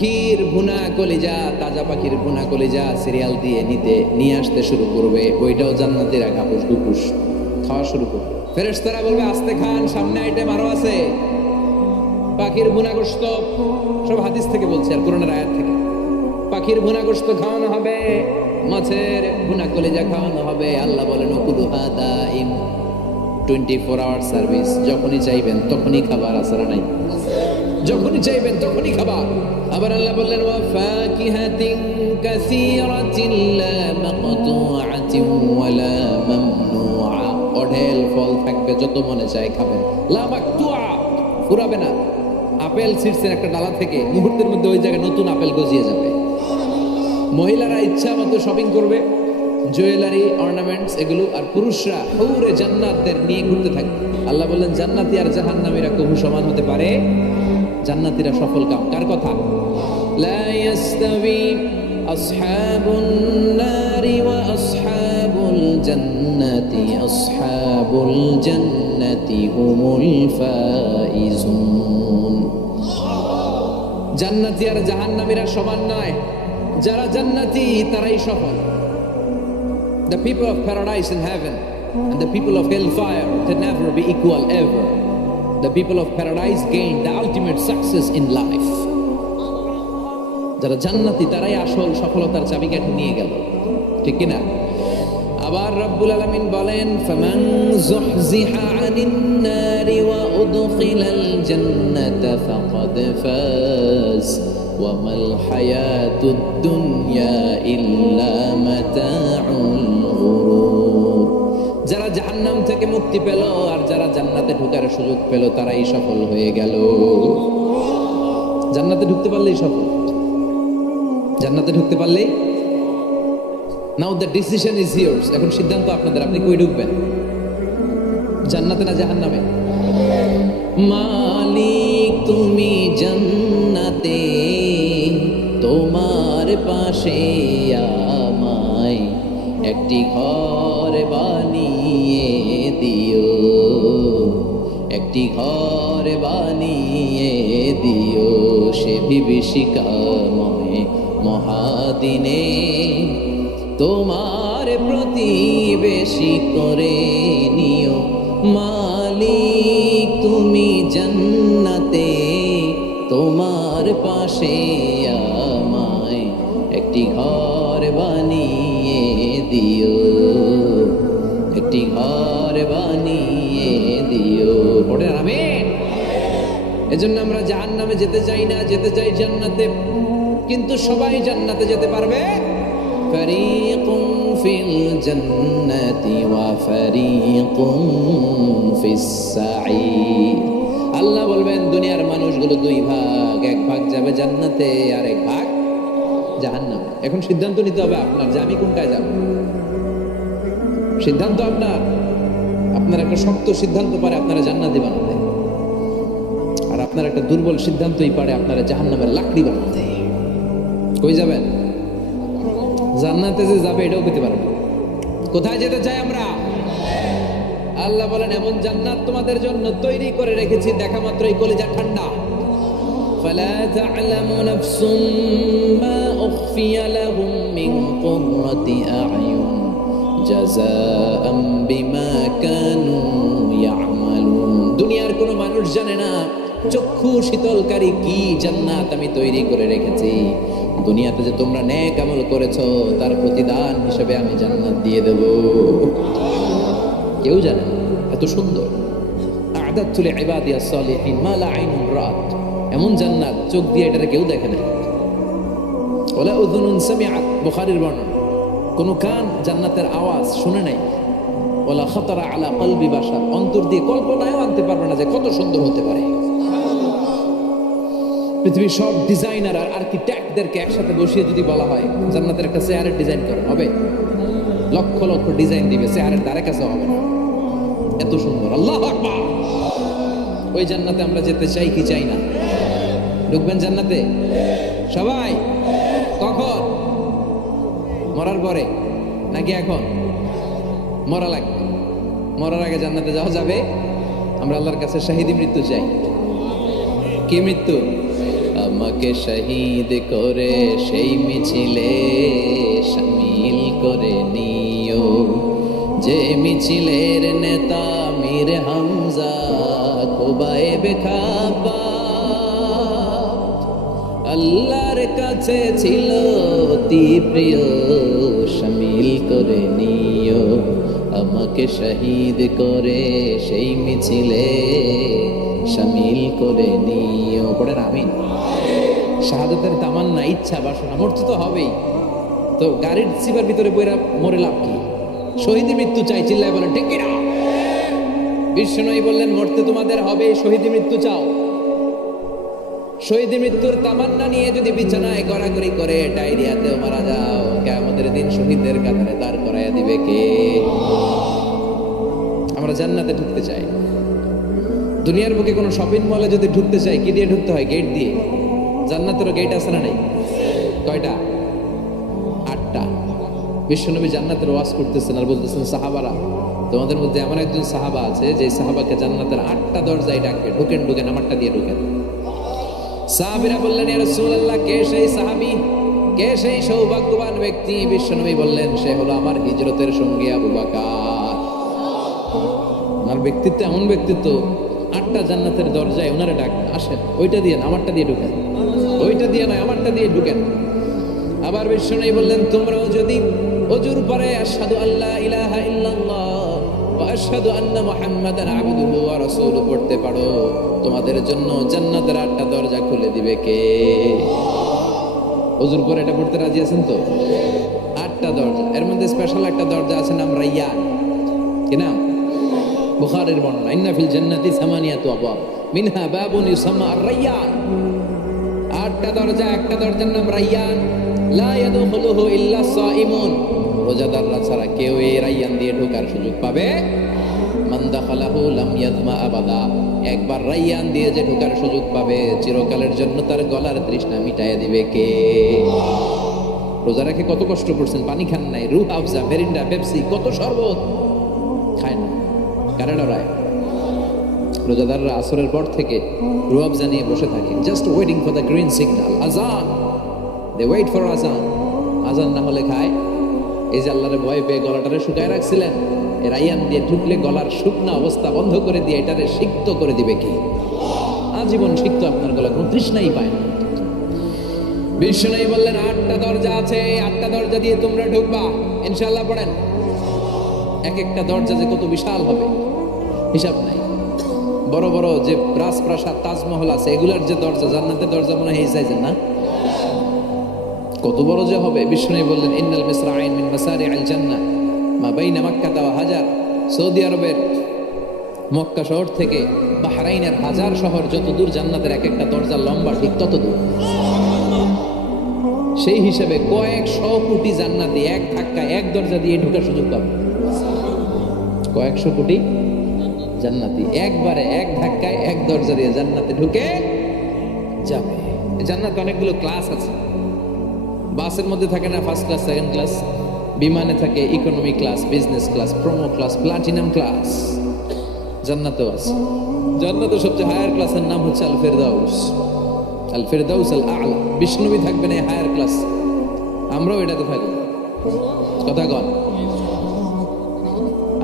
পাখির ভুনা কলিজা, তাজা পাখির ভুনা কলিজা সিরিয়াল দিয়ে নিয়ে আসতে শুরু করবে, ওইটাও জান্নাতীরা ঘাপুস ঘুপুস খাওয়া শুরু করবে। ফেরেশতারা বলবে আস্তে খান, সামনে আইটেম আরো আছে। পাখির ভুনা গোশত, সব হাদিস থেকে বলছে আর কোরআনের আয়াত থেকে। পাখির ভুনা গোশত খাওয়ানো হবে, মাছের ভুনা কলিজা খাওয়ানো হবে। আল্লাহ বলেন উকুলুহা দাইম, 24 আওয়ার সার্ভিস, যখনই চাইবেন তখনই খাবার, আসরা নাই, যখনই চাইবেন তখনই খাবার। আবার আল্লাহ বললেন ওয়া ফাকিহাতিন কাসীরাতিন লা মাকতুআতিন ওয়া লা মামনুআ, অঢেল ফল থাকবে, যত মনে চায় খাবেন। লা মাকতুআ, ফুরাবে না। আপেল ছিঁড়ছেন একটা ডালা থেকে, মুহূর্তের মধ্যে ওই জায়গায় নতুন আপেল গজিয়ে যাবে। মহিলারা ইচ্ছা মতো শপিং করবে, জুয়েলারি, অর্নামেন্টস এগুলো, আর পুরুষরা হুরে জান্নাতদের নিয়ে ঘুরতে থাকবে। আল্লাহ বললেন জান্নাতি আর জাহান্নামীরা কবু সমান হতে পারে? জান্নাতীরা সফল কাম। কার কথা? লা ইয়াস্তাবি আসহাবুন নারি ওয়া আসহাবুল জান্নাতি, আসহাবুল জান্নাতি হুমুল ফাইজুন। জান্নাতি আর জাহান্নামীরা সমান নয়, যারা জান্নাতি তারাই সফল। The people of paradise in heaven and the people of hellfire can never be equal ever. The people of paradise gain the ultimate success in life. যারা জান্নাতি তারাই আসল সফলতার চাবিকাঠি নিয়ে গেল, ঠিক কি না? আবার রব্বুল আলামিন বলেন ফামান যুহজিহা আনিন নারি ওয়া উদখিলাল জান্নাতা ফাকাদ ফাজ ওয়া মাল হায়াতুদ দুনিয়া ইল্লা মাতাউল গুরুর। যারা জাহান্নাম থেকে মুক্তি পেল আর যারা জান্নাতে ঢোকার সুযোগ পেল তারাই সফল হয়ে গেল। জান্নাতে ঢুকতে পারলেই সফল, জান্নাতে ঢুকতে পারলেই। নাও দ্য ডিসিশন ইজ ইয়ার্স, এখন সিদ্ধান্ত আপনাদের, আপনি কই ঢুকবেন, জান্নাতে না জাহান্নামে? মালিক তুমি জান্নাতে, তোমার পাশে আমায় একটি ঘর বানিয়ে দিও, একটি ঘর বানিয়ে দিও সে বিভীষিকাময় মহাদিনে, তোমার প্রতিবেশী করে নিও। মালিক তুমি জান্নাতে, তোমার পাশে আমায় একটি ঘর বানিয়ে দিও, একটি ঘর বানিয়ে দিও। পড়ে আমিন। এজন্য আমরা জাহান্নামে যেতে চাই না, যেতে চাই জান্নাতে। কিন্তু সবাই জান্নাতে যেতে পারবে? ফারিকুন ফিল জান্নাতি ওয়া ফারিকুন ফিস সাঈর। আল্লাহ বলবেন দুনিয়ার মানুষগুলো দুই ভাগ, এক ভাগ যাবে জান্নাতে আর এক ভাগ জাহান্নামে। এখন সিদ্ধান্ত নিতে হবে আপনার যে আমি কোনটায় যাব। সিদ্ধান্ত আপনার। আপনার একটা শক্ত সিদ্ধান্ত পারে আপনারা জান্নাতি বানাতে, আর আপনার একটা দুর্বল সিদ্ধান্তই পারে আপনারা জাহান্নামের লাকড়ি বানাতে। কই যাবেন? জান্নাতে যে যাবে এটাও পেতে পারবে। কোথায় যেতে চাই আমরা? আল্লাহ বলেন এমন জান্নাত তোমাদের জন্য তৈরি করে রেখেছি, দেখা মাত্রই কলিজা ঠান্ডা। ফালা তা'লামু নাফসুম মা উখফিয়া লাহুম মিন কুররাতি আ'য়ুন জাযাআম বিমা কানু ইয়া'মালুন। দুনিয়ার কোনো মানুষ জানে না চক্ষু শীতলকারী কি জান্নাত আমি তৈরি করে রেখেছি। দুনিয়াতে যে তোমরা নেক আমল করেছো তার প্রতিদান হিসেবে আমি জান্নাত দিয়ে দেব। কেউ জানে না, এত সুন্দর। আ'দাতু লিইবাদিয়াস সালিহিন মা লা আইনুন রাত, এমন জান্নাত চোখ দিয়ে এটা কেউ দেখে নাই। ওয়ালা উযুনুন সামিআত, বুখারীর বর্ণনা, কোন কান জান্নাতের আওয়াজ শুনে নাই। ওয়ালা খাতারা আলা কলবি বাশার, অন্তর দিয়ে কল্পনায়ও আনতে পারবে না যে কত সুন্দর হতে পারে। পৃথিবীর সব ডিজাইনার আর আর্কিটেক্টদেরকে একসাথে বসিয়ে যদি বলা হয় জান্নাতের একটা চেয়ারের ডিজাইন করেন, হবে? লক্ষ লক্ষ ডিজাইন দিবে, চেয়ারের দ্বারে কাছে হবে না, এত সুন্দর। আল্লাহু আকবার। ওই জান্নাতে আমরা যেতে চাই কি চাই না? ঢুকবেন জান্নাতে সবাই? কখন? মরার পরে নাকি এখন? মরা লাগবে। মরার আগে জান্নাতে যাওয়া যাবে? আমরা আল্লাহর কাছে শাহিদি মৃত্যু চাই। কি মৃত্যু? আমাকে শহীদ করে সেই মিছিলে শামিল করে নিও। যে মিছিলের নেতা মীর হামজা খুবাইবে খাব্বাব, আল্লাহর কাছে ছিল অতি প্রিয়, শামিল করে নিও। আমাকে শহীদ করে সেই মিছিলে শামিল করে নিও। পড়েন আমিন। শাহাদাতের তামান্না, ইচ্ছা, বাসনা, মরতে তো হবেই। তো গাড়ির সিপার ভিতরে বইরা মরে লাভ কি? শহীদের মৃত্যু চাই, চিল্লায় বলেন ঠিক কিনা? বিশ্বনবী বললেন মরতে তোমাদের হবে, শহীদ মৃত্যু চাও। শহীদ মৃত্যুর তামান্না নিয়ে যদি বিছানায় গড়াগড়ি করে ডায়রিয়াতেও মারা যাও, কিয়ামতের দিন শহীদদের কাতারে দাঁড় করাইয়া দিবে কে? আমরা জান্নাতে ঢুকতে চাই। দুনিয়ার বুকে কোনো শপিং মলে যদি ঢুকতে চাই, কি দিয়ে ঢুকতে হয়? গেট দিয়ে। জান্নাতেরও গেট আছে না? নেই। কয়টা? 8টা। বিশ্বনবী জান্নাতের ওয়াজ করতেছেন আর বলতেছেন, সাহাবারা, তোমাদের মধ্যে এমন একজন সাহাবা আছে যে সাহাবাকে জান্নাতের 8টা দরজায় ডাকবে, ঢুকেন ঢুকেন, আমারটা দিয়ে ঢুকেন। সাহাবীরা বললেন, ইয়া রাসূলুল্লাহ, কে সেই সাহাবী, কে সেই সৌভাগ্যবান ব্যক্তি? বিশ্বনবী বললেন, সে হলো আমার হিজরতের সঙ্গী আবু বকর। ওনার ব্যক্তিত্ব এমন ব্যক্তিত্ব, 8টা জান্নাতের দরজায় ওনারে ডাকবেন, আসেন ওইটা দিয়ে, আমারটা দিয়ে ঢুকেন। ওইটা দিয়ে নয়, আমারটা দিয়ে ঢুকেন। আবার বিশ্বনবী বললেন, তোমরাও যদি ওযুর পরে আশহাদু আল্লা ইলাহা ইল্লাল্লাহ ওয়া আশহাদু আন্না মুহাম্মাদান আবদুহু ওয়া রাসূলুহু পড়তে পারো, তোমাদের জন্য জান্নাতের 8টা দরজা খুলে দিবে কে? ওযুর পরে এটা পড়তে রাজি আছেন তো? 8টা দরজা, এর মধ্যে স্পেশাল একটা দরজা আছে, নাম রায়্যান। কি নাম? বুখারীর বর্ণনা, ইন্না ফিল জান্নাতি সামানিয়াতু আবওয়াব মিনহা বাবুন ইউসাম্মা আর-রায়্যান। 8টা দরজা, একটা দরজার নাম রায়্যান। লা ইয়াদখুলুহু ইল্লা সাইমুন, রোজাদাররা ছাড়া কেউ এই রায়্যান দিয়ে ঢোকার সুযোগ পাবে। মান দাখালাহু লাম ইয়াদমা আবাদা, একবার রায়্যান দিয়ে যে ঢোকার সুযোগ পাবে, চিরকালের জন্য তার গলার তৃষ্ণা মিটাইয়া দিবে কে? রোজা রেখে কত কষ্ট করছেন, পানি খান নাই, রুহ আফজা, মেরিন্ডা, পেপসি, কত শরবত খায় না, কারণ রায়। রোজাদাররা আসরের পর থেকে রুহ আফজা নিয়ে বসে থাকে, just waiting for the green signal, আজান। দে ওয়েট ফর আজান। আজান না হলে খায়। এই যে আল্লাহরে ভয় পেয়ে গলাটারে শুকায় রাখছিলেন, এর রায়্যান দিয়ে ঢুকলে গলার শুকনা অবস্থা বন্ধ করে দিয়ে এটারে সিক্ত করে দিবে কে? আজীবন সিক্ত, আপনার গলা কোনো তৃষ্ণাই পায় না। বিশ্বনবী বললেন, 8টা দরজা আছে, 8টা দরজা দিয়ে তোমরা ঢুকবা ইনশাআল্লাহ। পড়েন। এক একটা দরজা যে কত বিশাল হবে হিসাব নাই। বড় বড় যে রাজপ্রাসাদ, তাজমহল আছে, এগুলার যে দরজা, জান্নাতের দরজা মনে হয় এই সাইজের না? কত বড় যে হবে। বিশ্বনবী বললেন, ইন্নাল মিসরাইন মিন মাসারিআল জান্নাহ মা বাইনা মাক্কাহ ওয়া হাজার। সৌদি আরবের মক্কা শহর থেকে বাহরাইনের হাজার শহর যত দূর, জান্নাতের এক একটা দরজা লম্বা ঠিক তত দূর। সেই হিসেবে কয়েকশো কোটি জান্নাতি এক ধাক্কা এক দরজা দিয়ে ঢোকার সুযোগ পাবে। কয়েকশো কোটি জান্নাতি একবারে এক ধাক্কায় এক দরজা দিয়ে জান্নাতে ঢুকে যাবে। জান্নাতে অনেকগুলো ক্লাস আছে। বাসের মধ্যে থাকে না ফার্স্ট ক্লাস, সেকেন্ড ক্লাস? বিমানে থাকে economy class, business class, promo class, platinum class. জান্নাতেও আছে। জান্নাতে সবচেয়ে হায়ার ক্লাসের নাম হচ্ছে আল ফেরদাউস। আল ফেরদাউস আল আ'লা। বিষ্ণুবী থাকবেন এই হায়ার ক্লাস, আমরাও এটাতে থাকবো। কথা কন,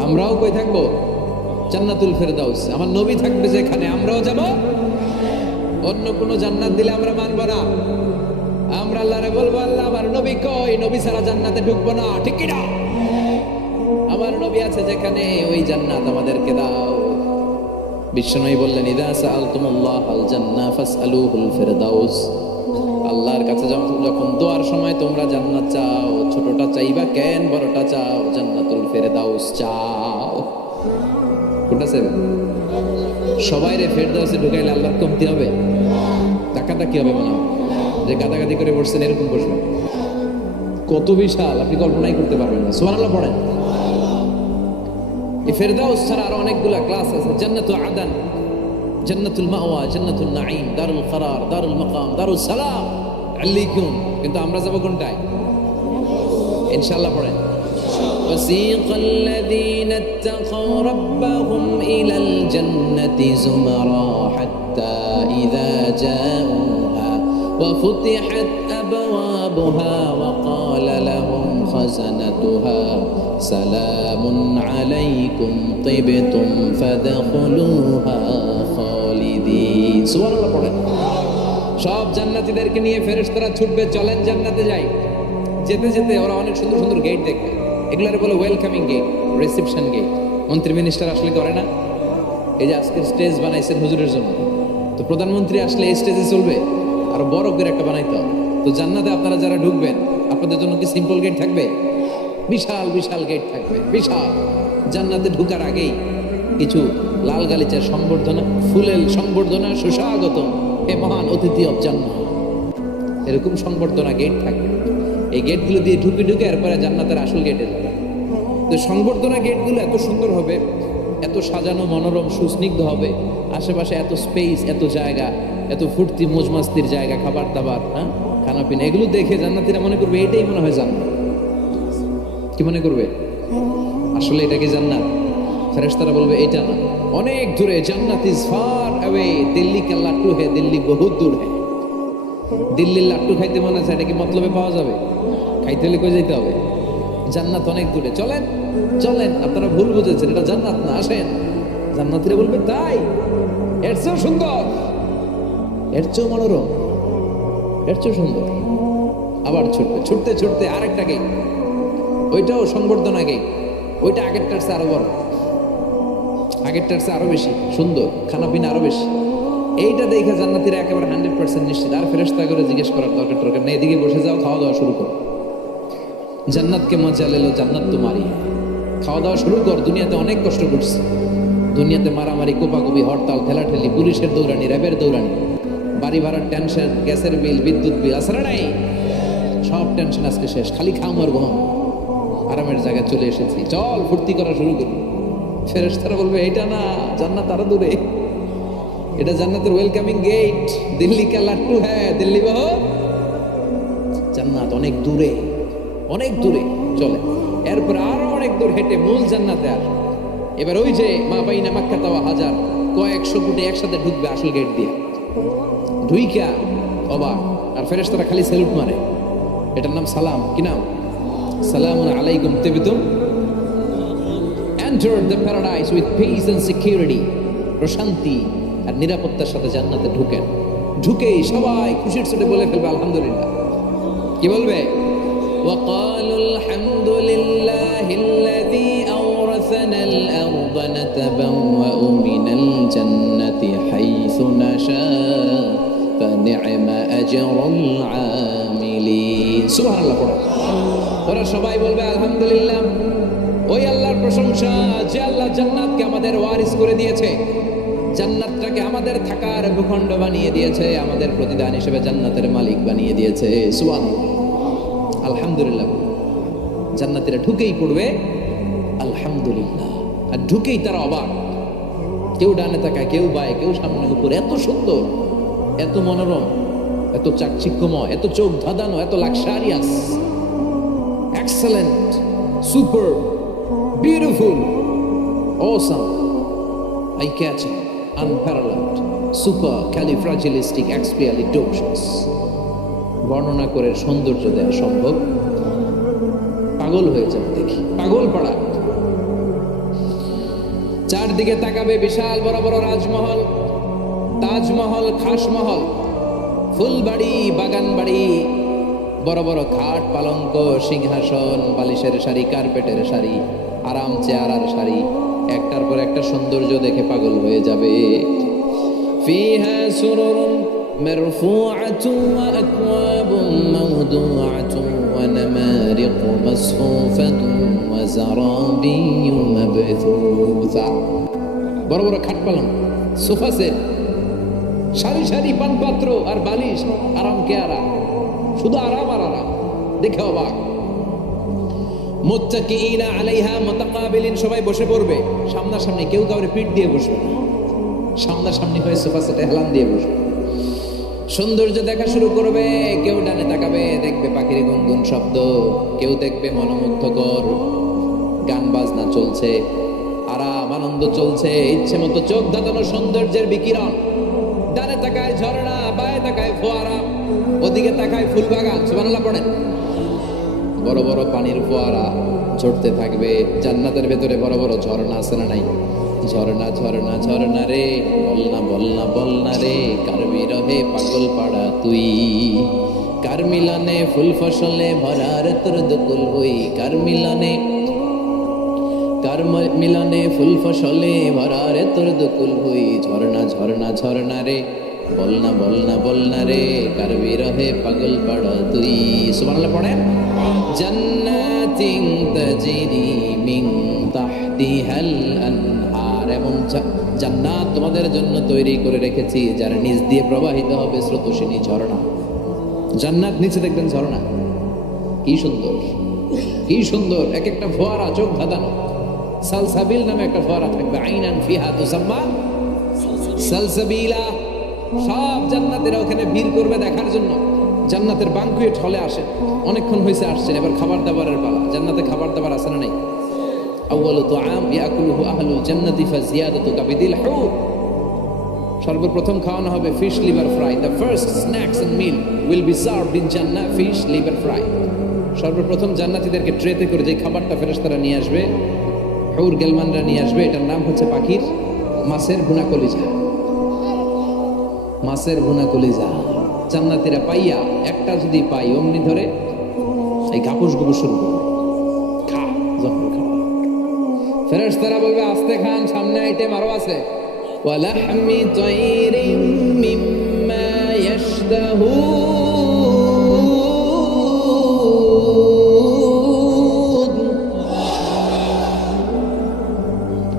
আমরাও কই থাকবো? জান্নাতুল ফেরদাউস। আমার নবী থাকবে যেখানে, আমরাও যাব। অন্য কোনো জান্নাত দিলে আমরা মানব না। আমরা আল্লাহরে বলবো, আল্লাহ আমার নবী কই? নবী ছাড়া জান্নাতে ঢুকবো না, ঠিক কি না? আমার নবী আছে যেখানে, ওই জান্নাত আমাদেরকে দাও। বিশ্বনবী বললেন, ইযা সাআলতুমুল্লাহ আল জান্নাহ ফাসআলুহুল ফিরদাউস। আল্লাহর কাছে যখন দোয়ার সময় তোমরা জান্নাত চাও, ছোটটা চাইবা কেন, বড়টা চাও, জান্নাতুল ফিরদাউস চাও। কোনটা চাইবে? সবাই রে ফিরদাউসে ঢুকাইলে আল্লাহর কমতি হবে? টাকাটা কি হবে মনে হয়? যে গাদাগাদি করে বসছেন এরকম বসবেন। কত বিশাল, আপনি কল্পনাই করতে পারবেন না। সুবহানাল্লাহ পড়েন। এই ফেরদাউস ছাড়া আরো অনেকগুলা ক্লাস আছে। জান্নাতুল আদান, জান্নাতুল মাওয়া, জান্নাতুল নাঈম, দারুল করার, দারুল মাকাম, দারুল সালাম, আল্লিকুন। কিন্তু আমরা যাব কোনটায়? ইনশাআল্লাহ পড়েন। وسيق الذين اتقوا ربهم إلى الجنة زمرا حتى إذا جاءوها وفتحت أبوابها وقال لهم خزنتها سلام عليكم طبتم فادخلوها خالدين সুবহানাল্লাহ পড়েন। সব জান্নাতীদেরকে নিয়ে ফেরেশতারা ছুটবে, চলেন জান্নাতে যাই। যেতে যেতে ওরা অনেক সুন্দর সুন্দর গেট দেখবে, এগুলোরে বলে ওয়েলকামিং গেট, রিসেপশন গেট। মন্ত্রী মিনিস্টার আসলে করে না, এই যে আজকের স্টেজ বানাইছেন হুজুরের জন্য, তো প্রধানমন্ত্রী আসলে এই স্টেজে চলবে, আর বড় করে একটা বানাইতে হবে। তো জান্নাতে আপনারা যারা ঢুকবেন, আপনাদের জন্য কি সিম্পল গেট থাকবে? বিশাল বিশাল গেট থাকবে, বিশাল। জান্নাতে ঢুকার আগেই কিছু লাল গালিচার সংবর্ধনা, ফুলের সংবর্ধনা, সুস্বাগত হে মহান অতিথি অব জান্নাত, এরকম সংবর্ধনা গেট থাকবে। এই গেটগুলো দিয়ে ঢুকে ঢুকে এরপরে জান্নাতের আসল গেটে যাবে। তো সংবর্ধনা গেটগুলো এত সুন্দর হবে, এত সাজানো, মনোরম, সুস্নিগ্ধ হবে, আশেপাশে এত স্পেস, এত জায়গা, এত ফুর্তি মজমাস্তির জায়গা, খাবার দাবার, হ্যাঁ, খানা পিনা, এগুলো দেখে জান্নাতীরা মনে করবে এটাই মনে হয় জান্নাত। কি মনে করবে? আসলে এটা কি জান্নাত? ফেরেশতারা বলবে এটা না, অনেক দূরে। জান্নাত ইজ ফার অ্যাওয়ে, দিল্লি কা লাট্টু হে, দিল্লি বহুত দূর হে। দিল্লির লাট্টু খাইতে মনে আছে, এটা কি মতলবে পাওয়া যাবে? খাইতে হলে কই যেতে হবে? জান্নাত অনেক দূরে, চলেন চলেন। আপনারা ভুল বুঝেছেন, এটা জান্নাত না, আসেন। জান্নাতীরা বলবে তাই, এর চেয়েও সুন্দর, এর চেয়েও মনোরম, এর চেয়েও সুন্দর। আবার ছুটতে ছুটতে ছুটতে আরেকটা গেট, ওইটাও সংবর্ধনা গেট, ওইটা আগেরটার চেয়ে আরো বড়, আগেরটার চেয়ে আরো বেশি সুন্দর, খানা পিনা আরো বেশি। এইটা দেখে জান্নাতীরা একেবারে 100% নিশ্চিত, আর ফেরেশতা করে জিজ্ঞেস করার দরকার নেই, এদিকে বসে যাও, খাওয়া দাওয়া শুরু করো। জান্নাতকে মজা লেলো, জান্নাত তোমারই। খাওয়া দাওয়া শুরু কর, দুনিয়াতে অনেক কষ্ট করছি, দুনিয়াতে মারামারি, কোপাকুপি, হরতাল, ঠেলাঠেলি, পুলিশের দৌড়ানি, র্যাবের দৌড়ানি, বাড়ি ভাড়ার টেনশন, গ্যাসের বিল, বিদ্যুৎ বিল, আসলে নাই, সব টেনশন আজকে শেষ, খালি খাম আর ঘুম। আরামের জায়গায় চলে এসেছি, চল ফুর্তি করা শুরু করি। ফেরেশতারা বলবে এটা না, জান্নাত আরো দূরে, এটা জান্নাতের ওয়েলকামিং গেট, দিল্লি কা লাট্টু হ্যাঁ, দিল্লি বহুত, জান্নাত অনেক দূরে, অনেক দূরে। চলে এরপর আরো অনেক দূর হেঁটে মূল জান্নাতে আর এবার ওই যে মা বাইনা মাক্কা তাওয়া হাজার, কয়েকশো কোটি একসাথে ঢুকবে আসল গেট দিয়ে। ঢুইকা অবাক, আর ফেরেশতারা খালি স্যালুট মারে, এটার নাম সালাম। কি নাম? সালামুন আলাইকুম তিবতুম, enter the paradise with peace and security. প্রশান্তি আর নিরাপত্তার সাথে জান্নাতে ঢুকেন। ঢুকেই সবাই খুশির সাথে বলে ফেলবে আলহামদুলিল্লাহ। কি বলবে? وقالوا الحمد لله الذي أورثنا الأرض نتبوأ من الجنة حيث نشاء فنعم أجر العاملين سبحان الله পড়ো। ওরা সবাই বলবে আলহামদুলিল্লাহ, ওই আল্লাহর প্রশংসা যে আল্লাহ জান্নাতকে আমাদের ওয়ারিস করে দিয়েছে, জান্নাতটাকে আমাদের থাকার ভূখণ্ড বানিয়ে দিয়েছে, আমাদের প্রতিদান হিসেবে জান্নাতের মালিক বানিয়ে দিয়েছে। সুবহানাল্লাহ, আলহামদুলিল্লাহ। জান্নাতীরা ঢুকেই পড়বে আলহামদুলিল্লাহ, আর ঢুকেই তারা অবাক, কেউ ডানে তাকায়, কেউ বায়ে, কেউ সামনে উপরে, এত সুন্দর, এত মনোরম, এত চাকচিক্যময়, এত চোখ ধাঁধানো, এত luxurious, excellent, super, beautiful, awesome, eye catching, unparalleled, supercalifragilisticexpialidocious. বর্ণনা করে সৌন্দর্য দেওয়া সম্ভব, পাগল হয়ে যাবে দেখি, পাগল পাড়া। চারদিকে তাকাবে, বিশাল বড় বড় রাজমহল, তাজমহল, খাসমহল, ফুলবাড়ি, বাগান বাড়ি, বড় বড় খাট, পালঙ্ক, সিংহাসন, বালিশের শাড়ি, কার্পেটের শাড়ি, আরাম চেয়ার আর শাড়ি, একটার পর একটা সৌন্দর্য দেখে পাগল হয়ে যাবে। ফিহা সুরুরুন মারফুআতুন ওয়া আকওয়াবুন মাওদুআতুন ওয়া নামারিকু মাসফুফাতুন ওয়া যারাবিয়্যু মাবথুসা। বড় বড় খাট পালঙ্ক, সোফা সেট, সারি সারি পানপাত্র আর বালিশ, আরাম কেয়ারা, শুধু আরাম আর আরাম, দেখে অবাক। মুত্তাকিইনা আলাইহা মুতাকাবিলিন, সবাই বসে পড়বে সামনাসামনি, কেউ কাউরে পিঠ দিয়ে বসবে না, সামনাসামনি হয়ে সোফা সেটে হেলান দিয়ে বসবে। সৌন্দর্য দেখা শুরু করবে, কেউ ডানে তাকাবে, দেখবে পাখির গুনগুন শব্দ, কেউ দেখবে মনোমুগ্ধকর গান বাজনা চলছে, আরাম আনন্দ চলছে, ইচ্ছে মতো চোখ ধাঁধানো সৌন্দর্যের বিকিরণ। ডানে তাকায় ঝর্ণা, বায়ে তাকায় ফোয়ারা, ওদিকে তাকায় ফুল বাগান, সুবহানাল্লাহ পড়েন। বড় বড় পানির ফোয়ারা ঝরতে থাকবে। জান্নাতের ভেতরে বড় বড় ঝর্ণা আছে না নাই? ঝর্ণা ঝর্ণা ঝর্ণা রে, বলনা বলনা বলনা রে, কার বিরহে পাগল পাড়া তুই, কার মিলনে ফুল ফসলে ভরার তোর দুকুল হই, কার মিলনে ফুল ফসলে ভরারে তোর দুকুল হই। ঝর্ণা ঝর্ণা ঝর্ণা রে, বলনা বলনা বলনা রে, কার বিরহে পাগল পাড়া তুই। সুবহানাল্লাহ পড়েন। জান্নাতিন তাজরি মিন তাহতিহাল আনহার, এমন জান্নাত তোমাদের জন্য তৈরি করে রেখেছি যার নিচ দিয়ে প্রবাহিত হবে স্রোতস্বিনী ঝর্ণা। জান্নাত নিচে দেখবেন ঝর্ণা, কি সুন্দর কি সুন্দর, এক একটা ফোয়ারা চোখ ধাঁধানো। সালসাবিল নামে একটা ফোয়ারা থাকবে, আইনান ফিহা তুসাম্মা সালসাবিলা। সব জান্নাতীরা ওখানে ভিড় করবে দেখার জন্য। জান্নাতের বাঙ্কুয়েট হলে আসে, অনেকক্ষণ হয়েছে আসছেন, এবার খাবার দাবারের পালা। জান্নাতে খাবার দাবার আছে না নাই? আউয়ালু তুআম ইয়াকুলুহু আহলুল জান্নাতি ফাজিয়াদাতু কাবিদিল হুর। সর্বপ্রথম খাওয়ানো হবে fish liver fry. The first snacks and meal will be served in জান্নাহ, ফিশ লিভার ফ্রাই। সর্বপ্রথম জান্নাতীদেরকে ট্রেতে করে যে খাবারটা ফেরেশতারা নিয়ে আসবে, হুর গেলমানরা নিয়ে আসবে, এটার নাম হচ্ছে পাখির মাছের ভুনা কলিজা। মাছের ভুনা কলিজা জান্নাতীরা পাইয়া একটা যদি পাই অমনি ধরে এই ঘাপুস গুপুস শুরু করবে, খা যখন খাওয়া। ফেরেশতারা বলবে আস্তে খান, সামনে আইটেম আরো আছে। ওয়ালাহমি তাইরিম মিম্মা ইয়াশতাহুন,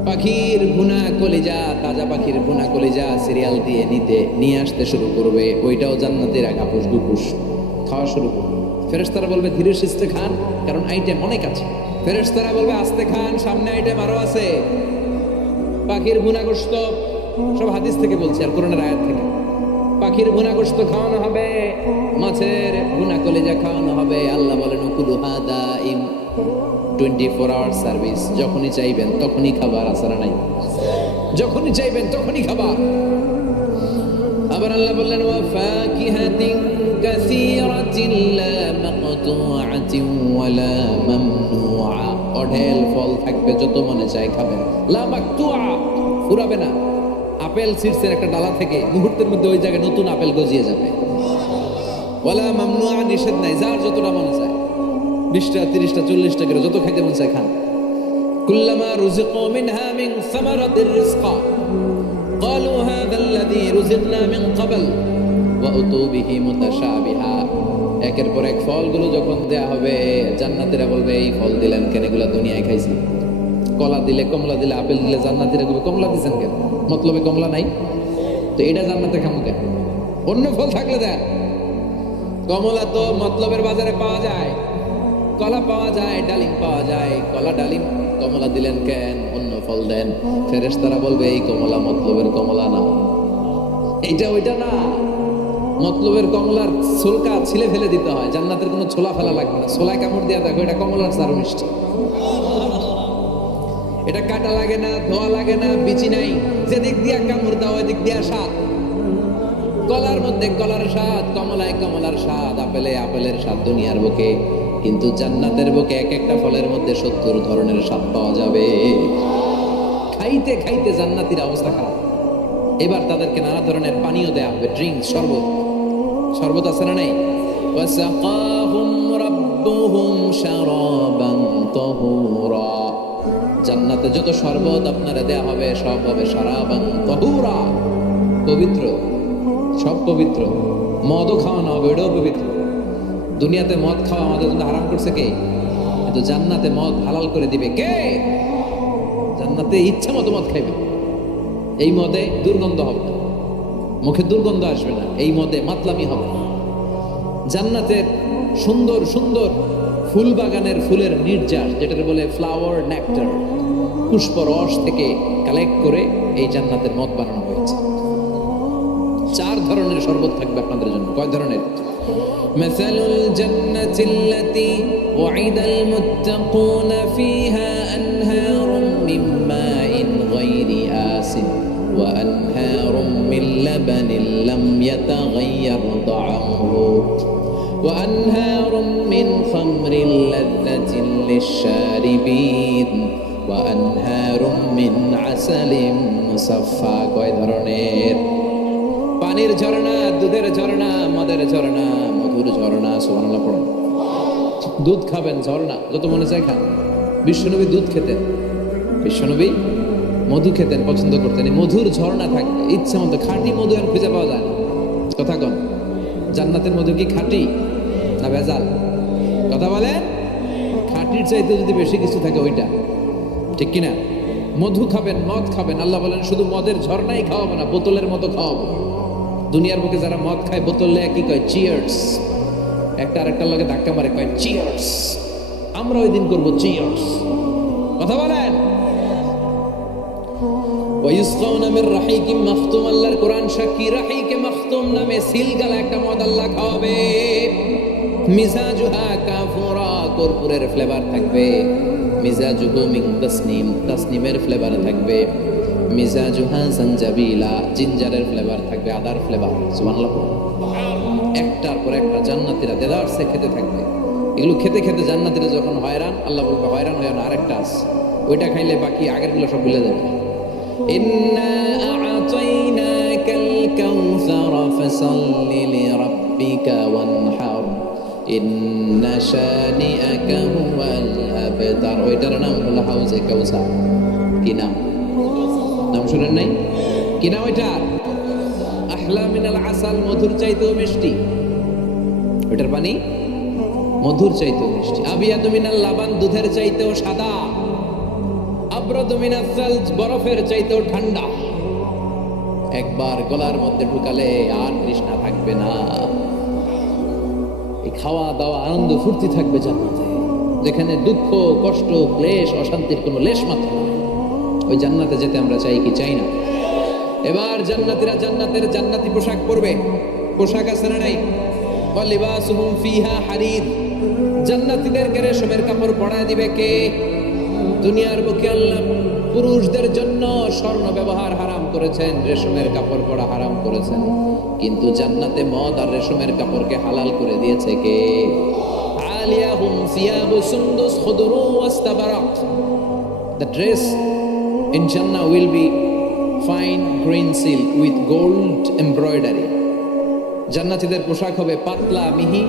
পাখির ভুনা কলিজা, তাজা পাখির ভুনা কলিজা সিরিয়াল দিয়ে নিয়ে আসতে শুরু করবে। ওইটাও জান্নাতীরা ঘাপুস গুপুস খাওয়া শুরু করবে। ফেরেশতারা বলবে ধীরে সুস্থে খান, কারণ আইটেম অনেক আছে। ফেরেশতারা বলবে আস্তে খান, সামনে আইটেম আরো আছে। পাখির ভুনা গোশত, সব হাদিস থেকে বলছি আর কোরআনের আয়াত থেকে। পাখির ভুনা গোশত খাওয়ানো হবে, মাছের ভুনা কলিজা খাওয়ানো হবে। আল্লাহ বলেন উকুলুহা দাইম, 24 আওয়ার সার্ভিস। যখনই চাইবেন তখনই খাবার, আছে না নাই? যখনই চাইবেন তখনই খাবার। আবার আল্লাহ বললেন ওয়া ফাকিহাতিন কাসীরাতিন লা মাকতুআতিন ওয়ালা মামনুআ, অঢেল ফল থাকবে, যত মনে চায় খাবেন। লা মাকতুআ, ফুরাবে না। আপেল ছিঁড়ছেন একটা ডালা থেকে, মুহূর্তের মধ্যে ওই জায়গায় নতুন আপেল গজিয়ে যাবে। ওয়ালা মামনুআ, নিষেধ নাই, যার যতটা মনে চায় 20টা 30টা 40টা করে যত খাইতে মন চায় খান। কুল্লামা রুজিকু মিনহা মিন সামারাতির রিজকা ক্বালু হাযাল্লাযী রুজিকনা মিন ক্বাবল ওয়া উতু বিহি মুতাশাবিহা। একের পর এক ফলগুলো যখন দেয়া হবে, জান্নাতীরা বলবে এই ফল দিলেন কেন, এগুলো দুনিয়ায় খাইছি। কলা দিলে, কমলা দিলে, আপেল দিলে, জান্নাতীরা বলবে কমলা দিছেন কেন, মতলবে কমলা নাই তো এটা জান্নাতে খামু কেন, অন্য ফল থাকলে দেন। কমলা তো মতলবের বাজারে পাওয়া যায়, কলা পাওয়া যায়, ডালিম পাওয়া যায়। কলা ডালিম কমলা দিলেন কেন, অন্য ফল দেন। ফেরেশতারা বলবে এই কমলা মতলবের কমলা না, এইটা ওইটা না। মতলবের কমলার ছোলকা ছিলে ফেলে দিতে হয়, জান্নাতের কোনো ছোলা ফেলা লাগবে না। ছোলায় কামড় দিয়া দেখো, এটা কমলার চারু মিষ্টি। এটা কাটা লাগে না, ধোয়া লাগে না, বিচি নাই, যেদিক দিয়া কামড় দাও এদিক দিয়া স্বাদ। কলার মধ্যে কলার স্বাদ, কমলায় কমলার স্বাদ, আপেলে আপেলের স্বাদ দুনিয়ার বুকে। কিন্তু জান্নাতের বুকে এক একটা ফলের মধ্যে 70 ধরনের স্বাদ পাওয়া যাবে। খাইতে খাইতে জান্নাতীর অবস্থা খারাপ। এবার তাদেরকে নানা ধরনের পানীয় দেয়া হবে, ড্রিঙ্কস, শরবত। শরবত আছে না নাই? ওয়াসাকাহুম রাব্বুহুম শারাবান তাহুরা, জান্নাতে যত শরবত আপনারা দেয়া হবে সব হবে শারাবান তাহুরা, পবিত্র, সব পবিত্র। মদও খাওয়ানো হবে, ওটাও পবিত্র। দুনিয়াতে মদ খাওয়া আমাদের জন্য হারাম করছে কে? কিন্তু জান্নাতে মদ হালাল করে দিবে কে? জান্নাতে ইচ্ছা মতো মদ খাইবে। এই মদে দুর্গন্ধ হবে না, মুখে দুর্গন্ধ আসবে না, এই মদে মাতলামি হবে না। জান্নাতের সুন্দর সুন্দর ফুল বাগানের ফুলের নির্যাস, যেটাকে বলে ফ্লাওয়ার নেক্টার, পুষ্পরস থেকে কালেক্ট করে এই জান্নাতের মদ বানানো হয়েছে। 4 ধরনের শরবত থাকবে আপনাদের জন্য। কয় ধরনের? মাসালুল জান্নাতিল্লাতী ওয়াইদাল মুত্তাকুনা ফিহা আনহারুম মিন মাইন গায়রি আসিন ওয়া আনহারুম মিন লাবানিন লাম ইয়াতাগায়্যার তা'আমুহু وأنهار من خمر لذة للشاربين وأنهار من عسل مصفى কয় ধরনের পানির ঝর্ণা, দুধের ঝর্ণা, মদের ঝর্ণা, মধুর ঝর্ণা। সুবহানাল্লাহ পড়ুন। দুধ খাবেন, ঝর্ণা যত মনে চায় খান। বিশ্বনবী দুধ খেতেন, বিশ্বনবী মধু খেতেন, পছন্দ করতেন। মধুর ঝর্ণা থাকবে ইচ্ছা মতো। খাঁটি মধু আর খুঁজে পাওয়া যায় না। কথা কন, জান্নাতের মধু কি খাঁটি না ভেজাল? কথা বলেন। খাঁটির চাইতে যদি বেশি কিছু থাকে ওইটা, ঠিক কিনা? মধু খাবেন, মদ খাবেন। আল্লাহ বলেন শুধু মদের ঝর্ণাই খাওয়াবো না, বোতলের মতো খাওয়াবো। দুনিয়ার বুকে যারা মদ খায় বোতলে কি কয়? চিয়ার্স। একটা আরেকটার লগে ধাক্কা মারে, কয় চিয়ার্স। আমরা ওই দিন করবো চিয়ার্স। কথা বলেন। ওয়ায়ুসকাউনা মির রাহিকিম মাখতুম, আল্লাহর কোরআন সাক্ষী, রাহিকে মাখতুম নামে সিলগালা একটা মদ আল্লাহ খাওয়াবে। মিজাজুহা কাফুরা, কর্পূরের ফ্লেভার থাকবে। মিজাজুহু মিন তাসনিম, তাসনিমের ফ্লেভার থাকবে। মিজাজুহা জানজাবিলা, জিঞ্জারের ফ্লেভার থাকবে, আদার ফ্লেভার। সুবহানাল্লাহ। একটার পর একটা জান্নাতীরা দেদারসে খেতে থাকবে। এগুলো খেতে খেতে জান্নাতীরা যখন হয়রান, আল্লাহ বলবে হয়রান হয় না, আরেকটা আছে, ওইটা খাইলে বাকি আগেরগুলো সব ভুলে যাবে। ইন্না আ'তাইনাকাল কাউসার ফাসাল্লি লিরাব্বিকা ওয়ানহার ইন্না শানিআকা হুয়াল আবতার। ওইটার নাম হলো হাউজে কাউসার। কি নাম? নাম শুনেন নাই? কি নাম ওইটার? আহলা মিনাল আসাল, মধুর চাইতেও মিষ্টি। ওইটার পানি মধুর চাইতেও মিষ্টি। আবিয়াদু মিনাল লাবান, দুধের চাইতেও সাদা। আবরাদু মিনাস সালজ, বরফের চাইতেও ঠান্ডা। একবার গলার মধ্যে ঢুকালে আর তৃষ্ণা থাকবে না। এই খাওয়া দাওয়া আনন্দ ফুর্তি থাকবে জান্নাতে, যেখানে দুঃখ কষ্ট ক্লেশ অশান্তির কোনো লেশ মাত্র নেই। ওই জান্নাতে যেতে আমরা চাই কি চাই না? এবার জান্নাতীরা জান্নাতের জান্নাতি পোশাক পরবে। পোশাক আছে না নাই? ওয়ালিবাসুহুম ফিহা হারির, জান্নাতীদেরকে রেশমের কাপড় পরায় দিবে কে? দুনিয়ার বুকে আল্লাহ পুরুষদের জন্য স্বর্ণ ব্যবহার হারাম করেছেন, রেশমের কাপড় পরা হারাম করেছেন, কিন্তু জান্নাতে মদ আর রেশমের কাপড়কে হালাল করে দিয়েছে কে? আলিয়াহুম সিয়াবু সুন্দুস খুদরু ওয়াস্তাবারাক। The dress in Jannah will be fine green silk with gold embroidery. জান্নাতীদের পোশাক হবে পাতলা মিহি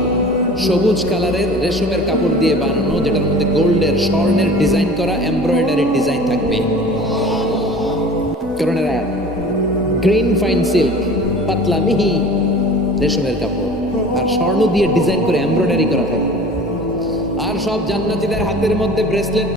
সবুজ কালারের রেশমের কাপড় দিয়ে বানানো, যেটার মধ্যে গোল্ডের স্বর্ণের ডিজাইন করা এমব্রয়ডারি ডিজাইন থাকবে। কোরআনের আয়াত। গ্রিন ফাইন সিল্ক, পাতলা মিহি রেশমের কাপড়, আর স্বর্ণ দিয়ে ডিজাইন করে এমব্রয়ডারি করা থাকবে। আর সব জান্নাতীদের হাতের মধ্যে ব্রেসলেট